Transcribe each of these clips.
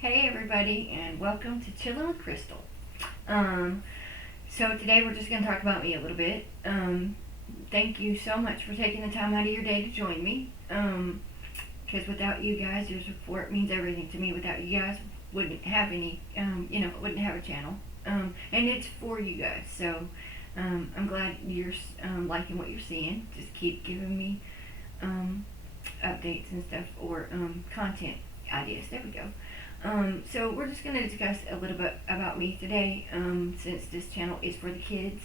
Hey everybody, and welcome to Chillin' with Crystal. Um, so today we're just going to talk about me a little bit. Thank you so much for taking the time out of your day to join me. Because without you guys, your support means everything to me. Without you guys, wouldn't have any, wouldn't have a channel. And it's for you guys. So I'm glad you're liking what you're seeing. Just keep giving me updates and stuff or content ideas. There we go. So we're just going to discuss a little bit about me today, since this channel is for the kids.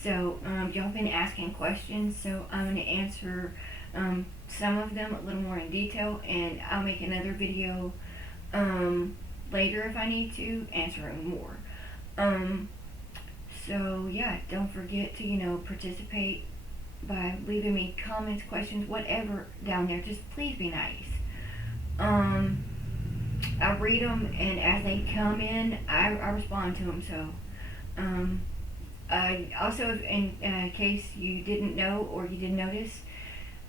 So y'all been asking questions, so I'm going to answer some of them a little more in detail, and I'll make another video later if I need to, answering more. So yeah, don't forget to, participate by leaving me comments, questions, whatever down there. Just please be nice. I read them, and as they come in, I respond to them. So, also, if in case you didn't know or you didn't notice,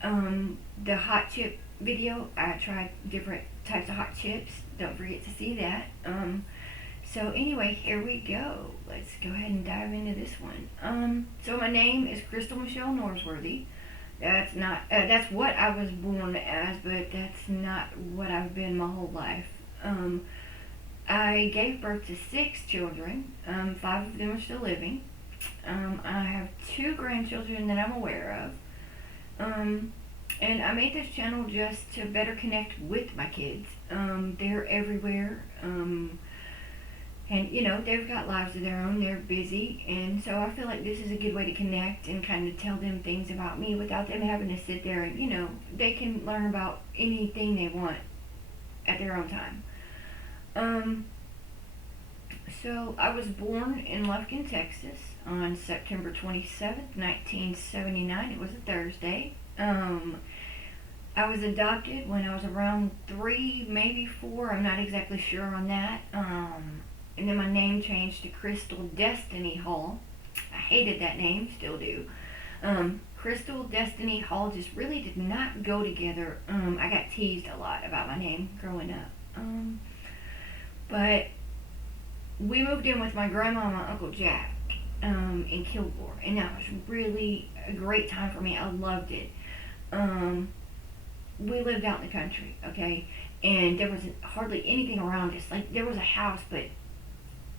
the hot chip video, I tried different types of hot chips. Don't forget to see that. So anyway, here we go. Let's go ahead and dive into this one. So my name is Crystal Michelle Norsworthy. That's not, that's what I was born as, but that's not what I've been my whole life. I gave birth to 6 children. 5 of them are still living. I have 2 grandchildren that I'm aware of. And I made this channel just to better connect with my kids. They're everywhere. And they've got lives of their own. They're busy, and so I feel like this is a good way to connect and kind of tell them things about me without them having to sit there and they can learn about anything they want at their own time. So I was born in Lufkin, Texas on September 27th, 1979. It was a Thursday. I was adopted when I was around 3, maybe 4. I'm not exactly sure on that. And then my name changed to Crystal Destiny Hall. I hated that name, still do. Crystal Destiny Hall just really did not go together. I got teased a lot about my name growing up. But we moved in with my grandma and my Uncle Jack in Kilgore, and that was really a great time for me. I loved it. We lived out in the country, okay, and there was hardly anything around us. Like, there was a house, but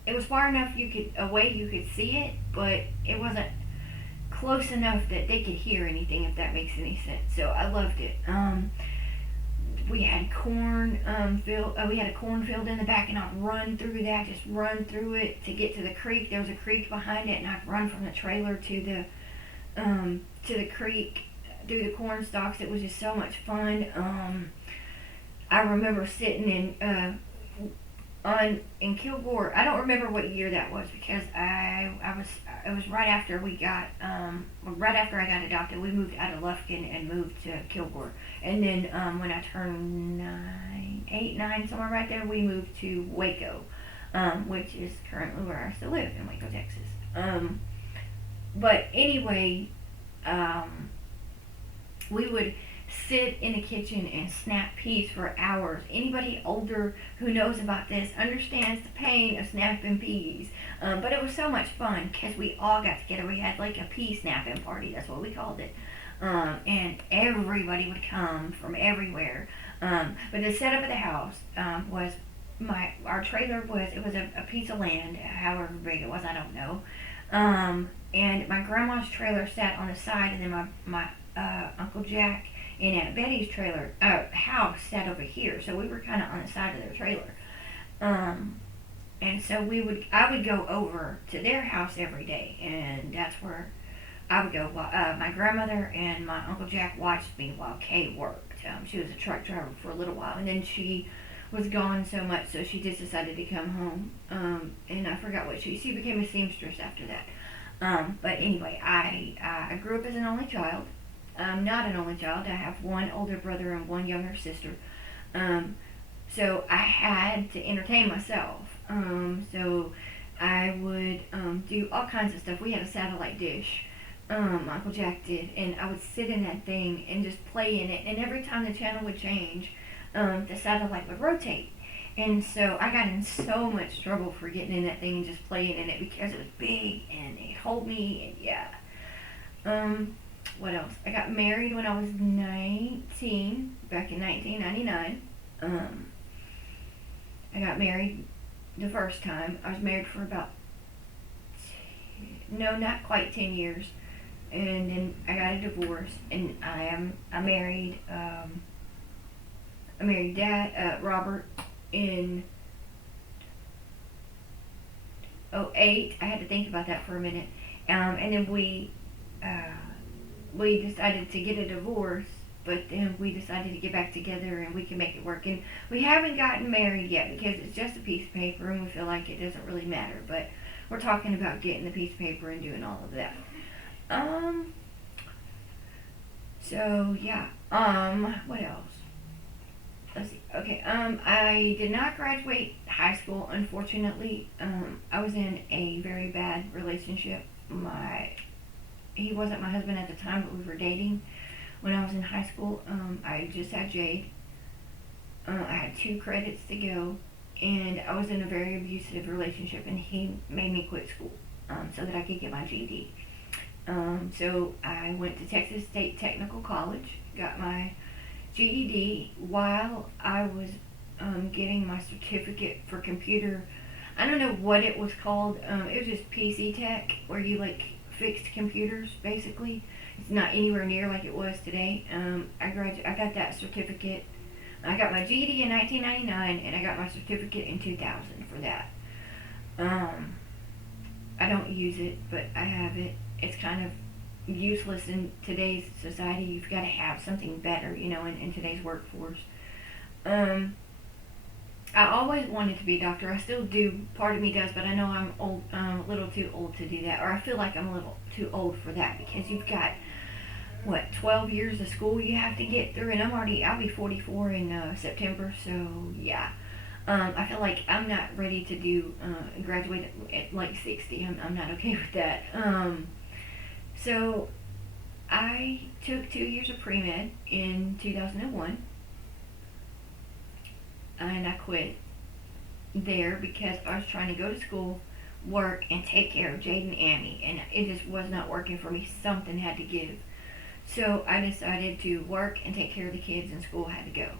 it was far enough you could see it, but it wasn't close enough that they could hear anything, if that makes any sense. So I loved it. We had corn we had a cornfield in the back, and I'd run through that, just run through it to get to the creek. There was a creek behind it, and I'd run from the trailer to the creek through the corn stalks. It was just so much fun. I remember sitting in Kilgore. I don't remember what year that was, because it was right after right after I got adopted. We moved out of Lufkin and moved to Kilgore, and then when I turned 8, 9, somewhere right there, we moved to Waco, which is currently where I still live, in Waco, Texas. But anyway, we would sit in the kitchen and snap peas for hours. Anybody older who knows about this understands the pain of snapping peas. But it was so much fun because we all got together. We had like a pea snapping party. That's what we called it. And everybody would come from everywhere. But the setup of the house was our trailer was a piece of land, however big it was, I don't know. And my grandma's trailer sat on the side, and then my Uncle Jack and Aunt Betty's trailer house sat over here, so we were kind of on the side of their trailer. And so I would go over to their house every day, and that's where I would go. My grandmother and my Uncle Jack watched me while Kay worked. She was a truck driver for a little while, and then she was gone so much, so she just decided to come home. And I forgot what she became a seamstress after that. But anyway, I grew up as an only child. I'm not an only child. I have 1 older brother and 1 younger sister. So I had to entertain myself. So I would do all kinds of stuff. We had a satellite dish. Uncle Jack did. And I would sit in that thing and just play in it. And every time the channel would change, the satellite would rotate. And so I got in so much trouble for getting in that thing and just playing in it because it was big and it held me, and yeah. Um, what else? I got married when I was 19, back in 1999. Um, I got married the first time. I was married for about, no, not quite 10 years. And then I got a divorce, and I married Dad, Robert, in '08. I had to think about that for a minute. And then we decided to get a divorce, but then we decided to get back together and we can make it work. And we haven't gotten married yet because it's just a piece of paper and we feel like it doesn't really matter. But we're talking about getting the piece of paper and doing all of that. Um, so yeah. What else? Let's see. Okay. I did not graduate high school, unfortunately. I was in a very bad relationship. He wasn't my husband at the time, but we were dating when I was in high school. I just had Jade. I had 2 credits to go, and I was in a very abusive relationship, and he made me quit school so that I could get my GED. So I went to Texas State Technical College, got my GED while I was getting my certificate for computer. I don't know what it was called. It was just PC Tech, where you like fixed computers basically. It's not anywhere near like it was today. I got that certificate. I got my GED in 1999, and I got my certificate in 2000 for that. I don't use it, but I have it. It's kind of useless in today's society. You've got to have something better, in today's workforce. I always wanted to be a doctor. I still do. Part of me does, but I know I'm old, a little too old to do that, or I feel like I'm a little too old for that because you've got 12 years of school you have to get through, and I'll be 44 in September, so yeah. I feel like I'm not ready to graduate at like 60. I'm not okay with that. So I took 2 years of pre-med in 2001, and I quit there because I was trying to go to school, work, and take care of Jade and Amy, and it just was not working for me. Something had to give. So I decided to work and take care of the kids, and school had to go.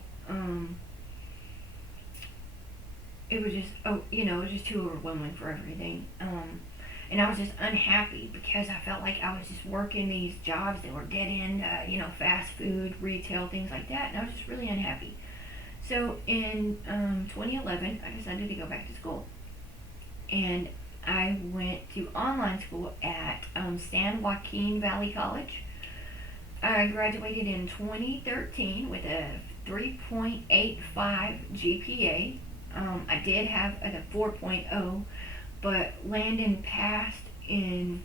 It was just, it was just too overwhelming for everything. And I was just unhappy because I felt like I was just working these jobs that were dead end, fast food, retail, things like that, and I was just really unhappy. So in 2011, I decided to go back to school, and I went to online school at San Joaquin Valley College. I graduated in 2013 with a 3.85 GPA. I did have a 4.0, but Landon passed in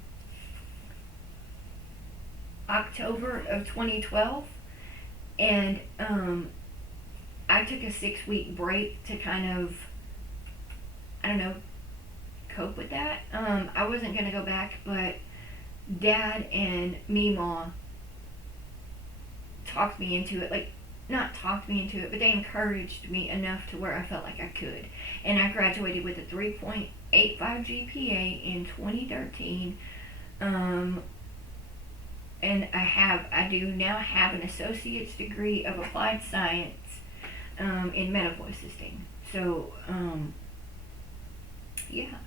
October of 2012, and I took a 6-week break to kind of, I don't know, cope with that. I wasn't going to go back, but Dad and Meemaw talked me into it. Like, not talked me into it, but they encouraged me enough to where I felt like I could. And I graduated with a 3.85 GPA in 2013. And I do now have an associate's degree of applied science in medical assisting. So, yeah,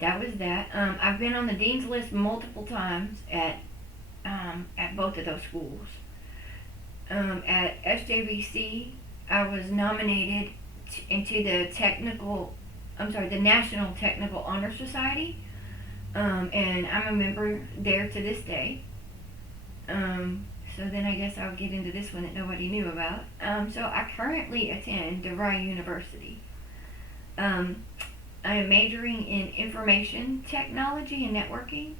that was that. I've been on the dean's list multiple times at both of those schools. At SJVC, I was nominated into the National Technical Honor Society, and I'm a member there to this day. So then I guess I'll get into this one that nobody knew about. So I currently attend DeVry University. I am majoring in information technology and networking,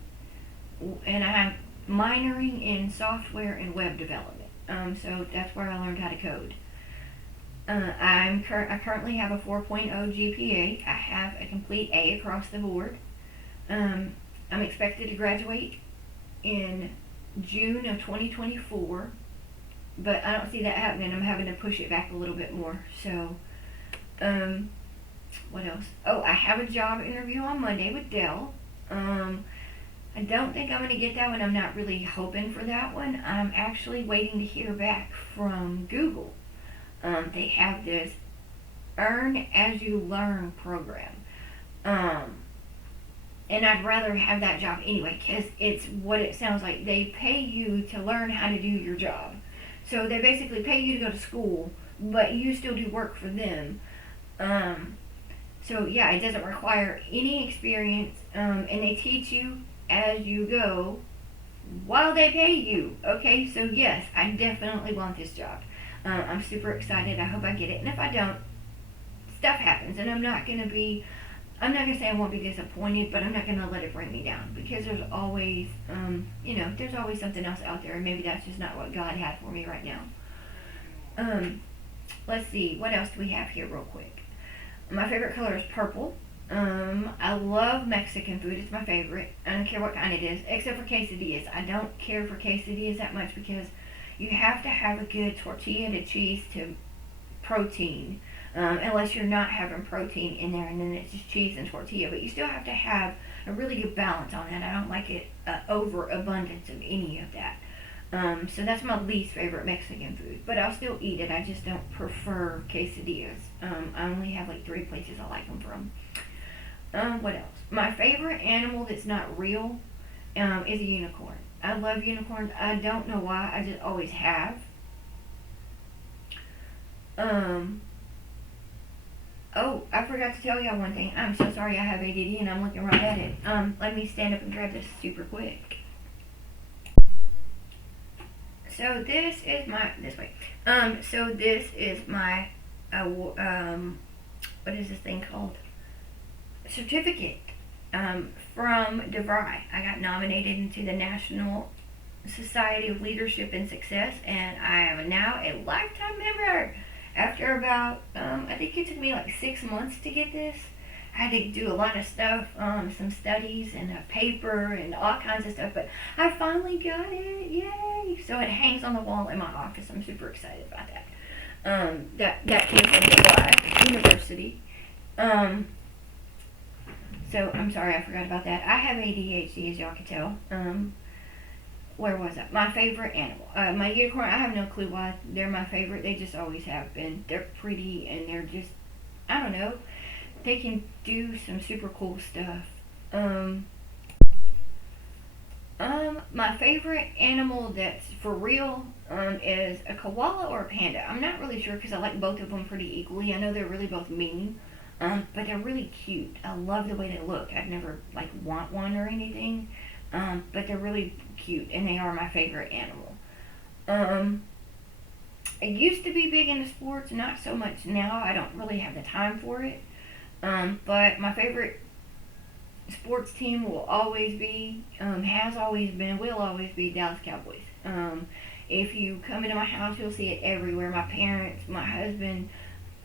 and I'm minoring in software and web development. So that's where I learned how to code. I currently have a 4.0 GPA. I have a complete A across the board. I'm expected to graduate in June of 2024, but I don't see that happening. I'm having to push it back a little bit more. So Um, what else? Oh, I have a job interview on Monday with Dell. I don't think I'm going to get that one. I'm not really hoping for that one. I'm actually waiting to hear back from Google. They have this Earn as You Learn program. Um, and I'd rather have that job anyway because it's what it sounds like. They pay you to learn how to do your job. So they basically pay you to go to school, but you still do work for them. Um, so yeah, it doesn't require any experience, and they teach you as you go while they pay you. Okay, so yes, I definitely want this job. I'm super excited. I hope I get it, and if I don't, stuff happens, and I'm not gonna say I won't be disappointed, but I'm not gonna let it bring me down because there's always, there's always something else out there, and maybe that's just not what God had for me right now. Um, let's see, what else do we have here, real quick? My favorite color is purple. I love Mexican food. It's my favorite. I don't care what kind it is, except for quesadillas. I don't care for quesadillas that much because you have to have a good tortilla to cheese to protein. Unless you're not having protein in there and then it's just cheese and tortilla. But you still have to have a really good balance on that. I don't like it overabundance of any of that. So that's my least favorite Mexican food. But I'll still eat it. I just don't prefer quesadillas. I only have like 3 places I like them from. What else? My favorite animal that's not real is a unicorn. I love unicorns. I don't know why. I just always have. Oh, I forgot to tell y'all one thing. I'm so sorry I have ADD and I'm looking right at it. Let me stand up and grab this super quick. So this is my, this way. So this is my, what is this thing called? Certificate, from DeVry. I got nominated into the National Society of Leadership and Success, and I am now a lifetime member. After about, I think it took me like 6 months to get this. I had to do a lot of stuff, some studies and a paper and all kinds of stuff, but I finally got it, yay! So it hangs on the wall in my office. I'm super excited about that. That came from DeVry University. So I'm sorry I forgot about that. I have ADHD, as y'all can tell. Where was that? My favorite animal. My unicorn, I have no clue why they're my favorite. They just always have been. They're pretty and they're just, I don't know. They can do some super cool stuff. My favorite animal that's for real is a koala or a panda. I'm not really sure because I like both of them pretty equally. I know they're really both mean, but they're really cute. I love the way they look. I'd never like want one or anything, but they're really cute and they are my favorite animal. I used to be big into sports, not so much now. I don't really have the time for it. But my favorite sports team will always be, has always been, will always be Dallas Cowboys. If you come into my house, you'll see it everywhere. My parents, my husband,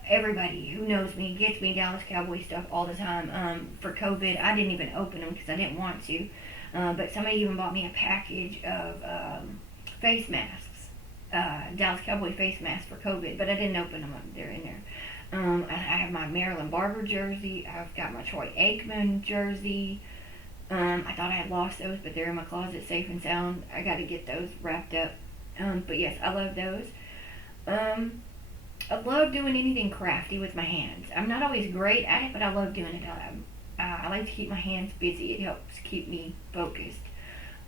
everybody who knows me gets me Dallas Cowboy stuff all the time. For COVID, I didn't even open them because I didn't want to. But somebody even bought me a package of face masks, Dallas Cowboy face masks for COVID, but I didn't open them up. They're in there. I have my Marilyn Barber jersey. I've got my Troy Aikman jersey. I thought I had lost those, but they're in my closet safe and sound. I got to get those wrapped up. But yes, I love those. I love doing anything crafty with my hands. I'm not always great at it, but I love doing it. I like to keep my hands busy. It helps keep me focused.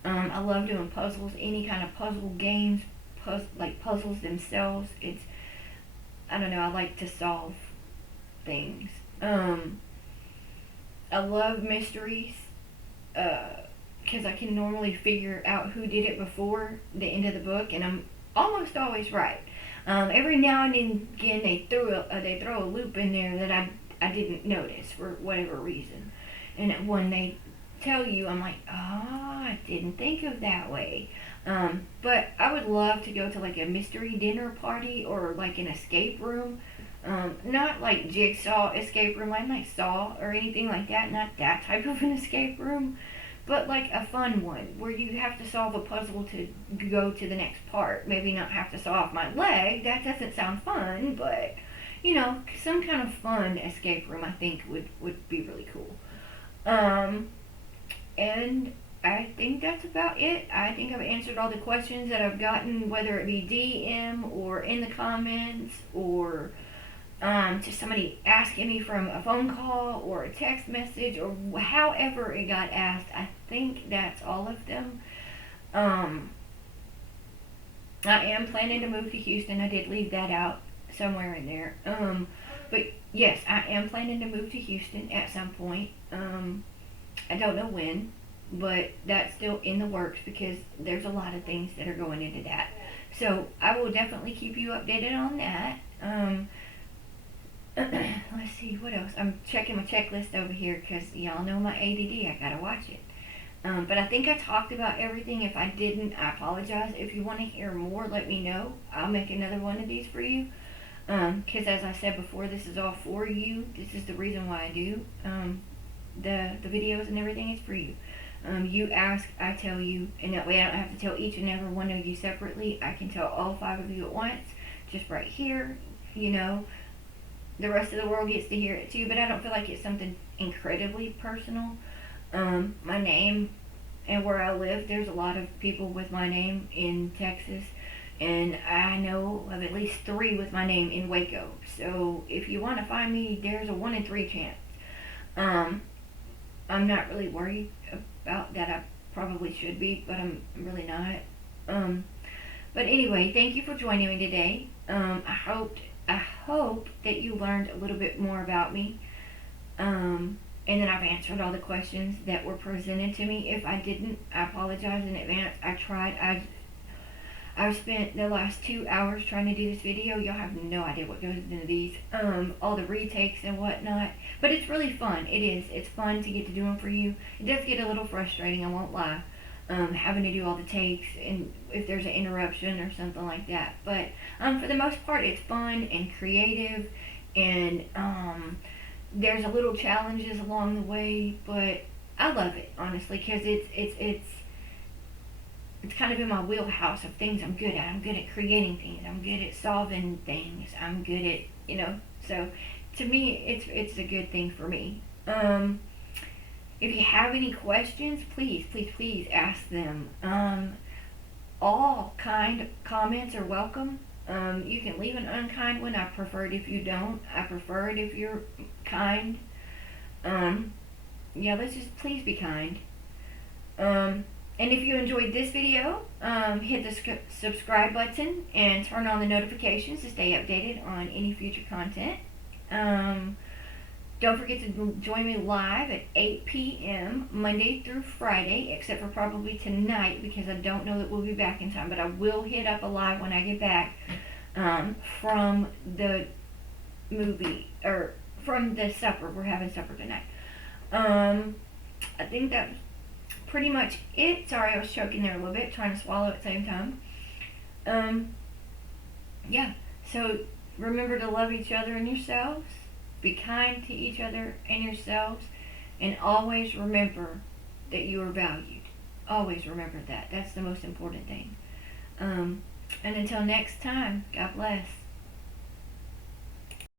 I love doing puzzles, any kind of puzzle games, like puzzles themselves. I don't know, I like to solve things. I love mysteries, because I can normally figure out who did it before the end of the book, and I'm almost always right. Every now and again they throw a loop in there that I didn't notice for whatever reason. And when they tell you, I'm like, I didn't think of that way. But I would love to go to like a mystery dinner party or like an escape room. Not like Jigsaw escape room, like Saw or anything like that. Not that type of an escape room. But like a fun one where you have to solve a puzzle to go to the next part. Maybe not have to saw off my leg. That doesn't sound fun, but some kind of fun escape room. I think would be really cool. Um, and I think that's about it. I think I've answered all the questions that I've gotten, whether it be DM or in the comments or just somebody asking me from a phone call or a text message or however it got asked. I think that's all of them. Um, I am planning to move to Houston. I did leave that out somewhere in there. But yes, I am planning to move to Houston at some point. I don't know when, but that's still in the works because there's a lot of things that are going into that. So I will definitely keep you updated on that. Let's see what else. I'm checking my checklist over here because y'all know my ADD. I gotta watch it. But I think I talked about everything. If I didn't, I apologize. If you want to hear more, let me know. I'll make another one of these for you. Because as I said before, this is all for you. This is the reason why I do the videos and everything is for you. You ask, I tell you, and that way I don't have to tell each and every one of you separately. I can tell all 5 of you at once, just right here. The rest of the world gets to hear it too, but I don't feel like it's something incredibly personal. My name and where I live, there's a lot of people with my name in Texas, and I know of at least 3 with my name in Waco. So if you want to find me, there's a 1 in 3 chance. I'm not really worried about that. I probably should be, but I'm really not. But anyway, thank you for joining me today. I hope that you learned a little bit more about me. And then I've answered all the questions that were presented to me. If I didn't, I apologize in advance. I tried. I've spent the last 2 hours trying to do this video. Y'all have no idea what goes into these. All the retakes and whatnot. But it's really fun. It is. It's fun to get to do them for you. It does get a little frustrating, I won't lie. Having to do all the takes and if there's an interruption or something like that. But for the most part, it's fun and creative, and there's a little challenges along the way. But I love it, honestly, because it's kind of in my wheelhouse of things I'm good at. I'm good at creating things. I'm good at solving things. I'm good at So to me, it's a good thing for me. If you have any questions, please ask them. All kind comments are welcome. You can leave an unkind one. I prefer it if you don't. I prefer it if you're kind. Let's just please be kind. And if you enjoyed this video, hit the subscribe button and turn on the notifications to stay updated on any future content. Don't forget to join me live at 8 p.m. Monday through Friday, except for probably tonight because I don't know that we'll be back in time, but I will hit up a live when I get back from the movie, or from the supper. We're having supper tonight. I think that's pretty much it. Sorry, I was choking there a little bit, trying to swallow at the same time. So remember to love each other and yourselves. Be kind to each other and yourselves, and always remember that you are valued. Always remember that. That's the most important thing. And until next time, God bless.